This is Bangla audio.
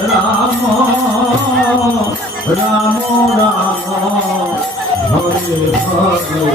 রাম রাম রাম হরে হরে